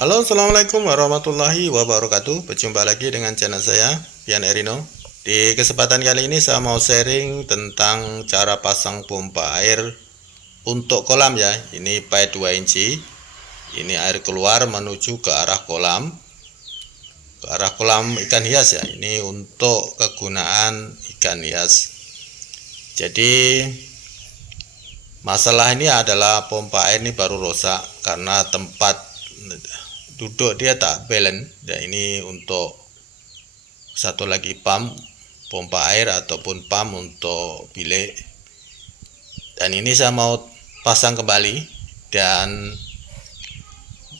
Halo, assalamualaikum warahmatullahi wabarakatuh. Berjumpa lagi dengan channel saya, Pian Erino. Di kesempatan kali ini saya mau sharing tentang cara pasang pompa air untuk kolam ya. Ini pipe 2 inci. Ini air keluar menuju ke arah kolam ikan hias ya. Ini untuk kegunaan ikan hias. Jadi masalah ini adalah pompa air ini baru rusak karena tempat duduk dia tak balance. Dan ini untuk satu lagi pompa air ataupun pump untuk bilik. Dan ini saya mau pasang kembali, dan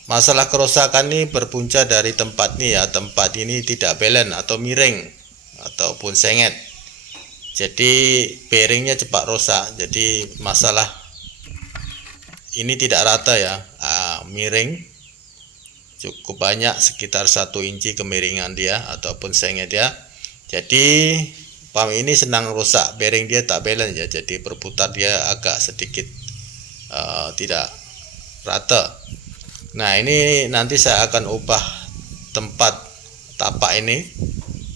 masalah kerusakan ini berpunca dari tempat ini ya. Tempat ini tidak balance atau miring ataupun sengit. Jadi bearingnya cepat rusak. Jadi masalah ini tidak rata ya, miring cukup banyak, sekitar 1 inci kemiringan dia ataupun sengit ya. Jadi pump ini senang rusak, bearing dia tak balance ya. Jadi berputar dia agak sedikit tidak rata. Nah, ini nanti saya akan ubah tempat tapak ini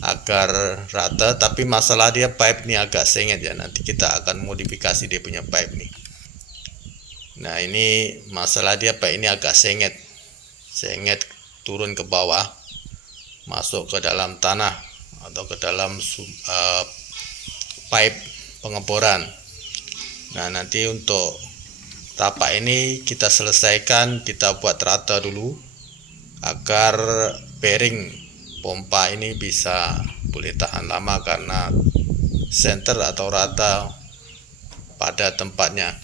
agar rata, tapi masalah dia pipe ini agak sengit ya. Nanti kita akan modifikasi dia punya pipe nih. Nah, ini masalah dia pipe ini agak sengit turun ke bawah, masuk ke dalam tanah atau ke dalam pipe pengeboran. Nah, nanti untuk tapak ini kita selesaikan, kita buat rata dulu agar bearing pompa ini bisa boleh tahan lama karena center atau rata pada tempatnya.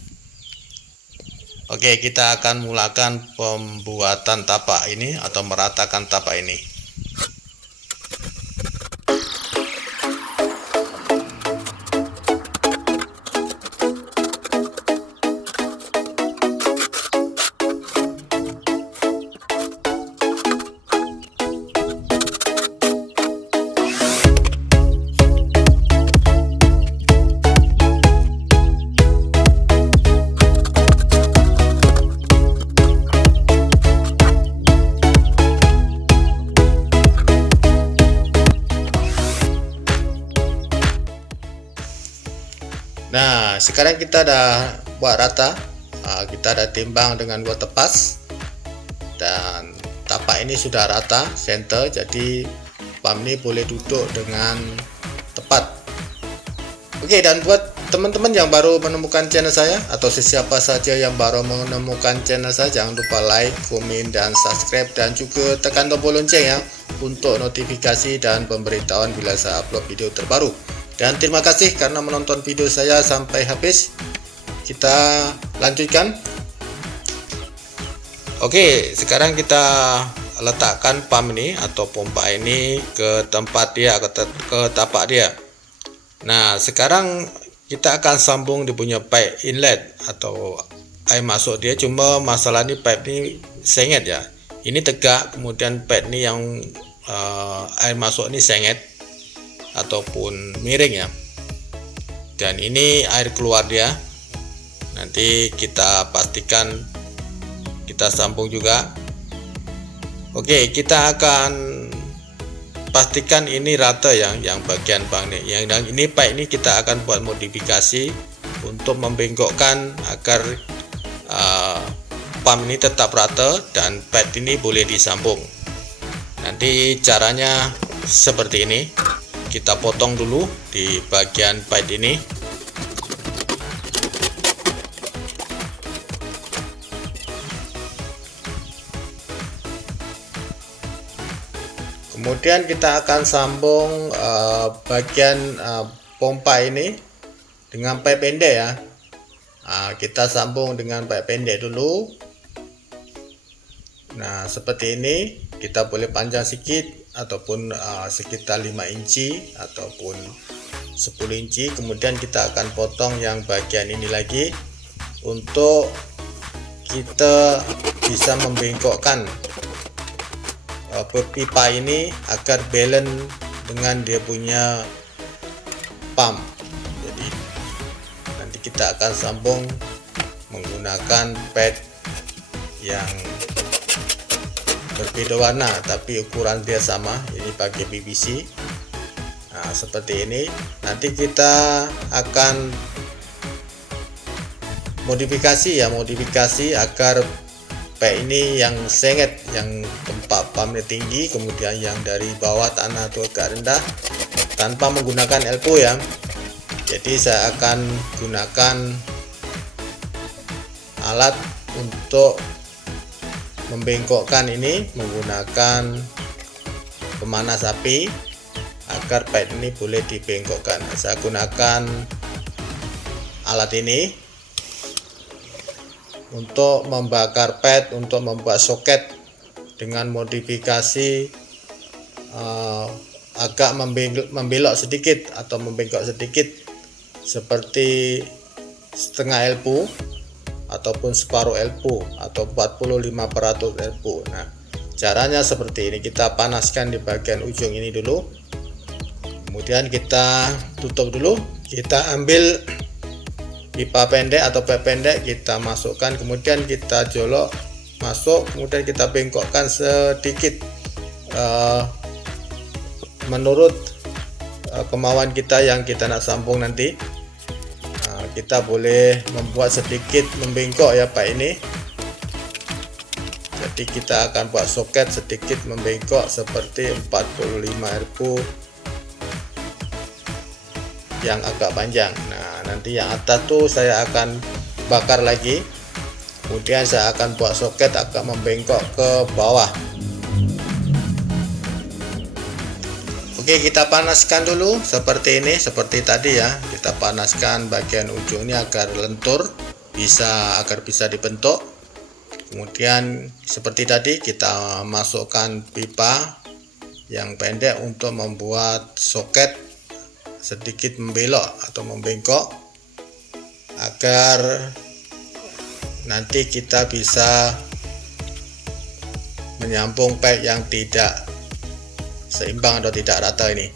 Oke, kita akan mulakan pembuatan tapak ini atau meratakan tapak ini. Nah, sekarang kita dah buat rata, kita dah timbang dengan gua tepas, dan tapak ini sudah rata center. Jadi pump ini boleh duduk dengan tepat. Oke, dan buat teman-teman yang baru menemukan channel saya atau siapa saja yang baru menemukan channel saya, jangan lupa like, komen, dan subscribe, dan juga tekan tombol lonceng ya untuk notifikasi dan pemberitahuan bila saya upload video terbaru. Dan terima kasih karena menonton video saya sampai habis. Kita lanjutkan. Oke, sekarang kita letakkan pump ini atau pompa ini ke tempat dia, ke tapak dia. Nah, sekarang kita akan sambung dia punya pipe inlet atau air masuk dia. Cuma masalah ini pipe ini sengit ya. Ini tegak, kemudian pipe ini yang air masuk ini sengit ataupun miring ya. Dan ini air keluar dia. Nanti kita pastikan kita sambung juga. Oke, kita akan pastikan ini rata yang bagian bang nih. Yang ini pipe ini kita akan buat modifikasi untuk membengkokkan agar pump ini tetap rata dan pipe ini boleh disambung. Nanti caranya seperti ini. Kita potong dulu di bagian pipe ini. Kemudian kita akan sambung bagian pompa ini dengan pipe pendek ya. Kita sambung dengan pipe pendek dulu. Nah, seperti ini. Kita boleh panjang sedikit ataupun sekitar 5 inci ataupun 10 inci. Kemudian kita akan potong yang bagian ini lagi untuk kita bisa membengkokkan pipa ini agar balance dengan dia punya pump. Jadi nanti kita akan sambung menggunakan pad yang berbeda warna tapi ukuran dia sama, ini pakai PVC. Nah seperti ini. Nanti kita akan modifikasi agar pipe ini yang sengit, yang tempat pumpnya tinggi, kemudian yang dari bawah tanah atau agak rendah, tanpa menggunakan elbow ya. Jadi saya akan gunakan alat untuk membengkokkan ini menggunakan pemanas api agar pipe ini boleh dibengkokkan. Saya gunakan alat ini untuk membakar pad, untuk membuat soket dengan modifikasi agak membelok sedikit atau membengkok sedikit, seperti setengah elbow ataupun separuh elbow atau 45% elbow. Nah caranya seperti ini, kita panaskan di bagian ujung ini dulu, kemudian kita tutup dulu, kita ambil pipa pendek atau pipe pendek, kita masukkan, kemudian kita jolok masuk, kemudian kita bengkokkan sedikit menurut kemauan kita yang kita nak sambung nanti. Kita boleh membuat sedikit membengkok ya pipe ini. Jadi kita akan buat soket sedikit membengkok seperti 45 elbow yang agak panjang. Nah nanti yang atas tuh saya akan bakar lagi, kemudian saya akan buat soket agak membengkok ke bawah. Oke, kita panaskan dulu seperti ini, seperti tadi ya. Kita panaskan bagian ujungnya agar lentur, agar bisa dibentuk. Kemudian seperti tadi kita masukkan pipa yang pendek untuk membuat soket sedikit membelok atau membengkok agar nanti kita bisa menyambung pipe yang tidak seimbang atau tidak rata ini.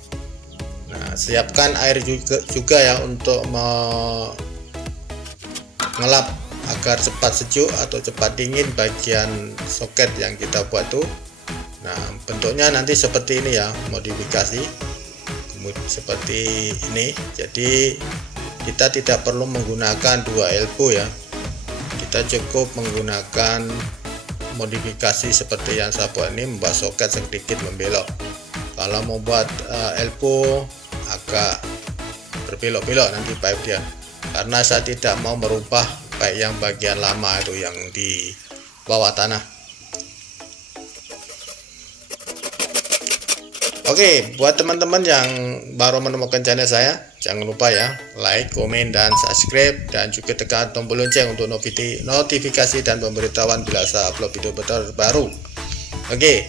Nah siapkan air juga ya untuk mengelap agar cepat sejuk atau cepat dingin bagian soket yang kita buat tuh. Nah bentuknya nanti seperti ini ya, modifikasi seperti ini. Jadi kita tidak perlu menggunakan dua elbow ya, kita cukup menggunakan modifikasi seperti yang saya buat ini, membuat soket sedikit membelok. Kalau mau buat elbow agak berbelok-belok nanti pipe dia, karena saya tidak mau merubah pipe yang bagian lama itu yang di bawah tanah. Oke, buat teman-teman yang baru menemukan channel saya, jangan lupa ya like, komen, dan subscribe, dan juga tekan tombol lonceng untuk notifikasi dan pemberitahuan bila saya upload video terbaru. Oke,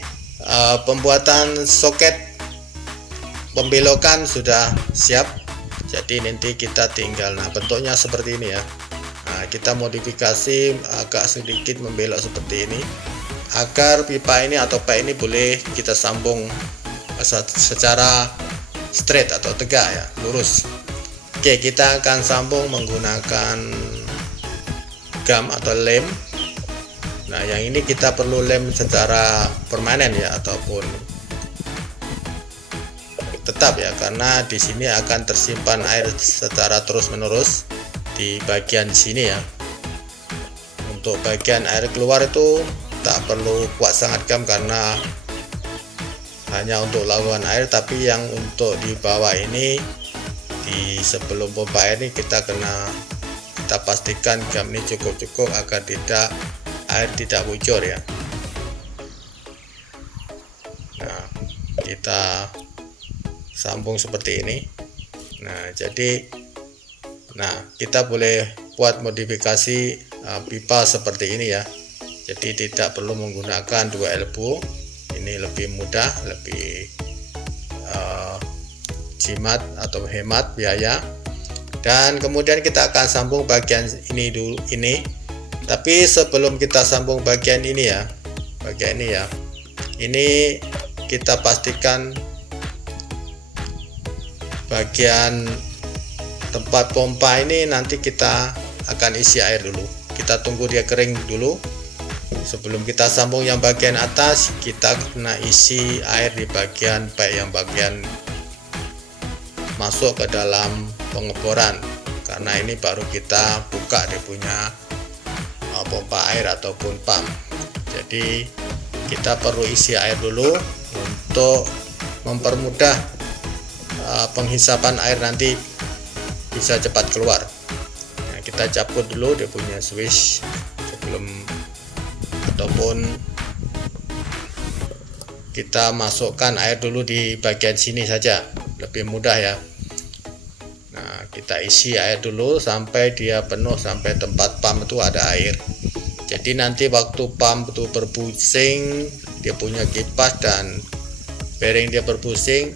pembuatan soket pembelokan sudah siap, jadi nanti kita tinggal, nah bentuknya seperti ini ya. Nah kita modifikasi agak sedikit membelok seperti ini agar pipa ini atau pipe ini boleh kita sambung secara straight atau tegak ya, lurus. Oke, kita akan sambung menggunakan gam atau lem. Nah yang ini kita perlu lem secara permanen ya, ataupun tetap ya, karena di sini akan tersimpan air secara terus menerus di bagian sini ya. Untuk bagian air keluar itu tak perlu kuat sangat gam karena hanya untuk laluan air, tapi yang untuk di bawah ini, di sebelum pompa air ini kita pastikan gam ini cukup agar air tidak bocor ya. Nah kita sambung seperti ini. Nah kita boleh buat modifikasi pipa seperti ini ya, jadi tidak perlu menggunakan dua elbow. Ini lebih mudah, lebih jimat atau hemat biaya. Dan kemudian kita akan sambung bagian ini dulu ini. Tapi sebelum kita sambung bagian ini ya, ini kita pastikan bagian tempat pompa ini nanti kita akan isi air dulu. Kita tunggu dia kering dulu. sebelum kita sambung yang bagian atas, kita kena isi air di bagian pipe yang bagian masuk ke dalam pengeboran, karena ini baru kita buka dia punya pompa air ataupun pump. Jadi kita perlu isi air dulu untuk mempermudah penghisapan air nanti bisa cepat keluar. Nah, kita cabut dulu dia punya switch sebelum ataupun kita masukkan air dulu di bagian sini saja, lebih mudah ya. Nah, kita isi air dulu sampai dia penuh, sampai tempat pump itu ada air. Jadi nanti waktu pump itu berpusing, dia punya kipas dan bearing dia berpusing,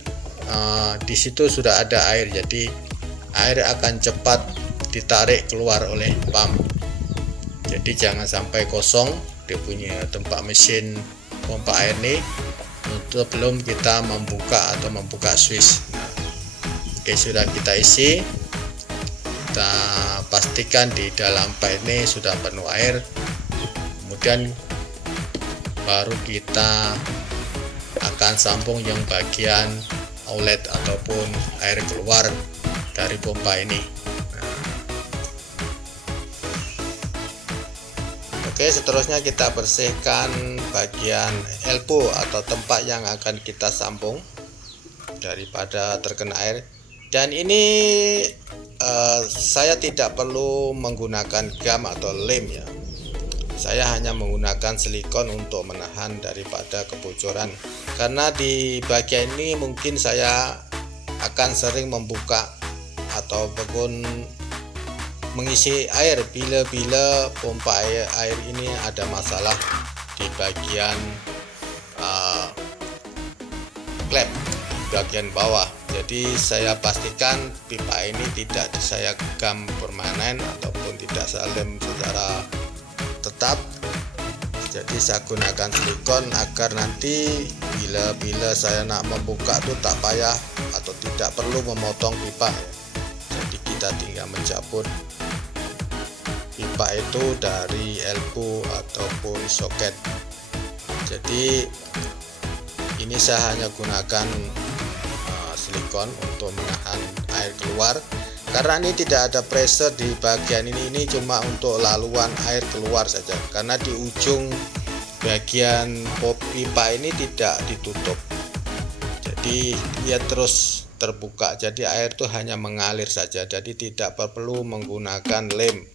di situ sudah ada air, jadi air akan cepat ditarik keluar oleh pump. Jadi jangan sampai kosong dia punya tempat mesin pompa air ini untuk belum kita membuka switch. Nah, oke, sudah kita isi, kita pastikan di dalam pipe ini sudah penuh air, kemudian baru kita akan sambung yang bagian outlet ataupun air keluar dari pompa ini. Oke, seterusnya kita bersihkan bagian elbow atau tempat yang akan kita sambung daripada terkena air. Dan ini saya tidak perlu menggunakan gum atau lem ya. Saya hanya menggunakan silikon untuk menahan daripada kebocoran. Karena di bagian ini mungkin saya akan sering membuka ataupun mengisi air bila pompa air ini ada masalah di bagian klep bagian bawah. Jadi saya pastikan pipa ini tidak saya gam permanen ataupun tidak saya lem secara tetap. Jadi saya gunakan silikon agar nanti bila saya nak membuka itu tak payah atau tidak perlu memotong pipa ya. Jadi kita tinggal mencabut pipa itu dari elbow ataupun soket. Jadi ini saya hanya gunakan silikon untuk menahan air keluar, karena ini tidak ada pressure di bagian ini cuma untuk laluan air keluar saja, karena di ujung bagian pipa ini tidak ditutup, jadi dia terus terbuka, jadi air itu hanya mengalir saja, jadi tidak perlu menggunakan lem.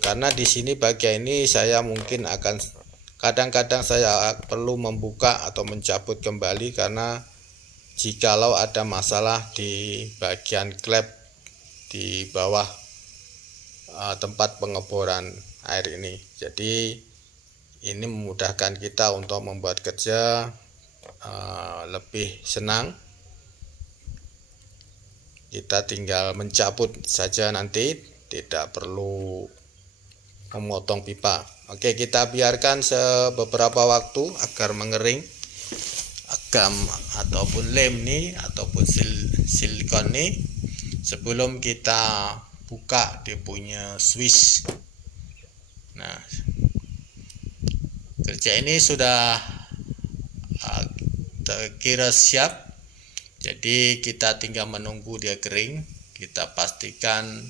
Karena di sini bagian ini saya mungkin akan kadang-kadang saya perlu membuka atau mencabut kembali, karena jikalau ada masalah di bagian klep di bawah tempat pengeboran air ini. Jadi ini memudahkan kita untuk membuat kerja lebih senang. Kita tinggal mencabut saja nanti, tidak perlu memotong pipa. Oke, kita biarkan beberapa waktu agar mengering. Gam ataupun lem nih ataupun silikon nih sebelum kita buka dia punya switch. Nah, kerja ini sudah terkira siap, jadi kita tinggal menunggu dia kering. Kita pastikan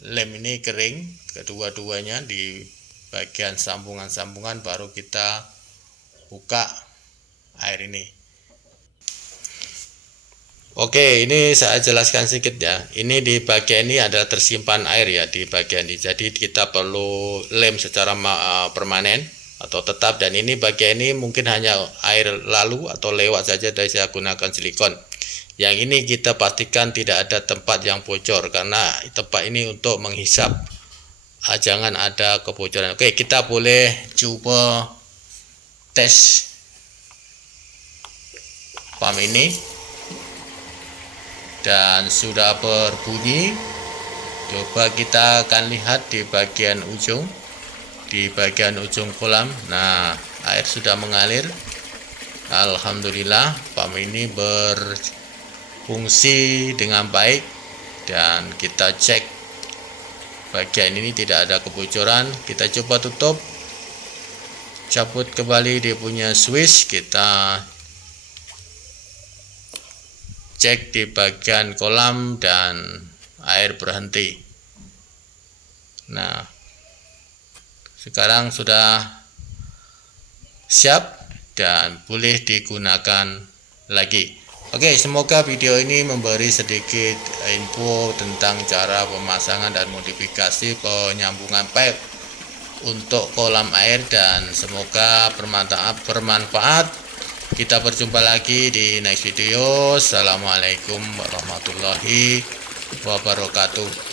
lem ini kering kedua-duanya di bagian sambungan-sambungan, baru kita buka air ini. Oke, ini saya jelaskan sedikit ya. Ini di bagian ini adalah tersimpan air ya di bagian ini. Jadi kita perlu lem secara permanen atau tetap, dan ini bagian ini mungkin hanya air lalu atau lewat saja, dari saya gunakan silikon. Yang ini kita pastikan tidak ada tempat yang bocor, karena tempat ini untuk menghisap, jangan ada kebocoran. Oke, kita boleh coba tes pump ini, dan sudah berbunyi. Coba kita akan lihat di bagian ujung kolam. Nah, air sudah mengalir. Alhamdulillah, pump ini berfungsi dengan baik, dan kita cek bagian ini tidak ada kebocoran. Kita coba tutup. cabut kembali dia punya switch, kita cek di bagian kolam dan air berhenti. Nah, sekarang sudah siap dan boleh digunakan lagi. Oke, semoga video ini memberi sedikit info tentang cara pemasangan dan modifikasi penyambungan pipe untuk kolam air, dan semoga bermanfaat. Kita berjumpa lagi di next video. Assalamualaikum warahmatullahi wabarakatuh.